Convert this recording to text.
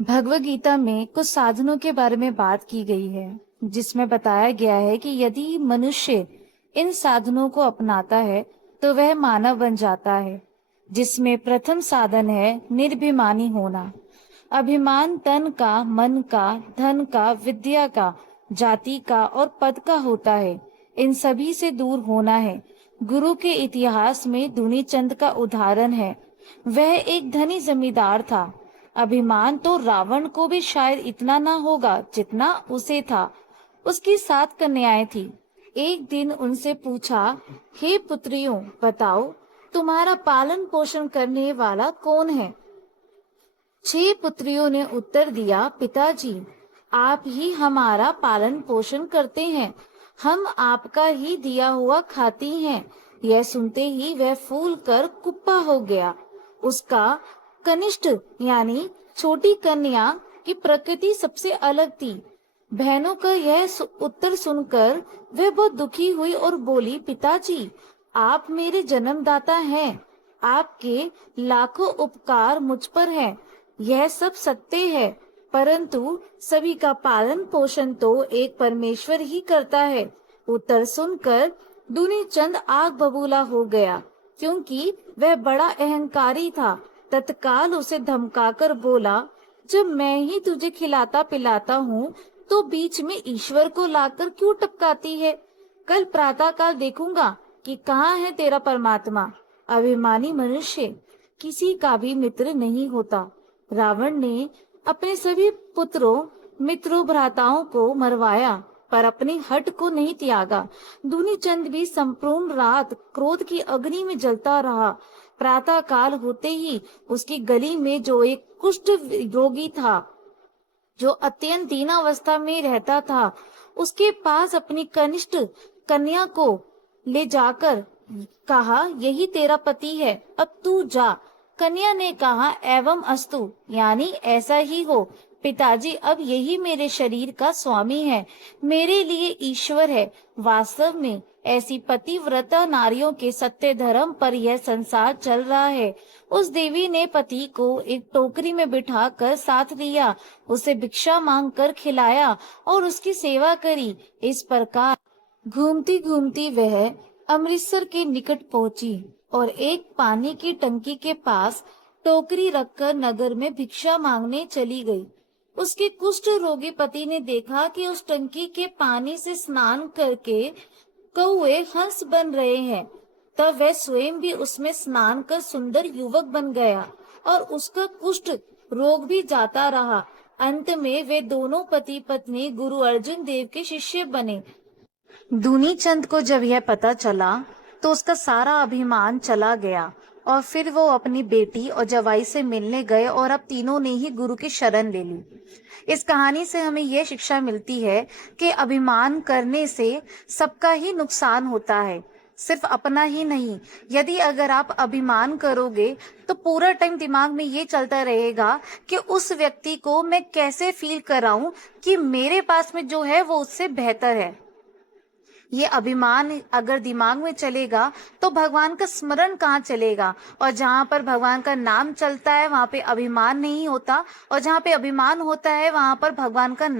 भगवद गीता में कुछ साधनों के बारे में बात की गई है, जिसमें बताया गया है कि यदि मनुष्य इन साधनों को अपनाता है तो वह मानव बन जाता है, जिसमें प्रथम साधन है निर्भिमानी होना। अभिमान तन का, मन का, धन का, विद्या का, जाति का और पद का होता है। इन सभी से दूर होना है। गुरु के इतिहास में दुनीचंद का उदाहरण है। वह एक धनी जमींदार था। अभिमान तो रावण को भी शायद इतना ना होगा जितना उसे था। उसकी 7 कन्याएं थी। एक दिन उनसे पूछा, हे पुत्रियों, बताओ तुम्हारा पालन पोषण करने वाला कौन है? 6 पुत्रियों ने उत्तर दिया, पिताजी, आप ही हमारा पालन पोषण करते हैं। हम आपका ही दिया हुआ खाती हैं। यह सुनते ही वह फूल कर कुप्पा हो गया। उसका कनिष्ठ यानी छोटी कन्या की प्रकृति सबसे अलग थी। बहनों का यह उत्तर सुनकर वह बहुत दुखी हुई और बोली, पिताजी, आप मेरे जन्मदाता हैं। आपके लाखों उपकार मुझ पर हैं। यह सब सत्य है, परंतु सभी का पालन पोषण तो एक परमेश्वर ही करता है। उत्तर सुनकर दुनीचंद आग बबूला हो गया, क्योंकि वह बड़ा अहंकारी था। तत्काल उसे धमकाकर बोला, जब मैं ही तुझे खिलाता पिलाता हूँ, तो बीच में ईश्वर को लाकर क्यों टपकाती है? कल प्रातःकाल देखूंगा कि कहाँ है तेरा परमात्मा। अभिमानी मनुष्य किसी का भी मित्र नहीं होता। रावण ने अपने सभी पुत्रों, मित्रों, भ्राताओं को मरवाया, पर अपनी हट को नहीं त्यागा। दुनीचंद भी संपूर्ण रात क्रोध की अग्नि में जलता रहा। प्रातः काल होते ही उसकी गली में जो एक कुष्ठ रोगी था, जो अत्यंत दीनावस्था में रहता था, उसके पास अपनी कनिष्ठ कन्या को ले जाकर कहा, यही तेरा पति है, अब तू जा। कन्या ने कहा, एवं अस्तु, यानी ऐसा ही हो। पिताजी, अब यही मेरे शरीर का स्वामी है, मेरे लिए ईश्वर है। वास्तव में ऐसी पतिव्रता नारियों के सत्य धर्म पर यह संसार चल रहा है। उस देवी ने पति को एक टोकरी में बिठाकर साथ लिया, उसे भिक्षा मांग कर खिलाया और उसकी सेवा करी। इस प्रकार घूमती घूमती वह अमृतसर के निकट पहुंची और एक पानी की टंकी के पास टोकरी रखकर नगर में भिक्षा मांगने चली गई। उसके कुष्ठ रोगी पति ने देखा कि उस टंकी के पानी से स्नान करके कौवे हंस बन रहे हैं। तब वह स्वयं भी उसमें स्नान कर सुंदर युवक बन गया और उसका कुष्ठ रोग भी जाता रहा। अंत में वे दोनों पति पत्नी गुरु अर्जुन देव के शिष्य बने। दूनीचंद को जब यह पता चला तो उसका सारा अभिमान चला गया और फिर वो अपनी बेटी और जवाई से मिलने गए और अब तीनों ने ही गुरु की शरण ले ली। इस कहानी से हमें यह शिक्षा मिलती है कि अभिमान करने से सबका ही नुकसान होता है, सिर्फ अपना ही नहीं। यदि अगर आप अभिमान करोगे तो पूरा टाइम दिमाग में ये चलता रहेगा कि उस व्यक्ति को मैं कैसे फील कराऊं कि मेरे पास में जो है वो उससे बेहतर है। ये अभिमान अगर दिमाग में चलेगा तो भगवान का स्मरण कहाँ चलेगा। और जहाँ पर भगवान का नाम चलता है वहां पे अभिमान नहीं होता, और जहाँ पे अभिमान होता है वहां पर भगवान का नाम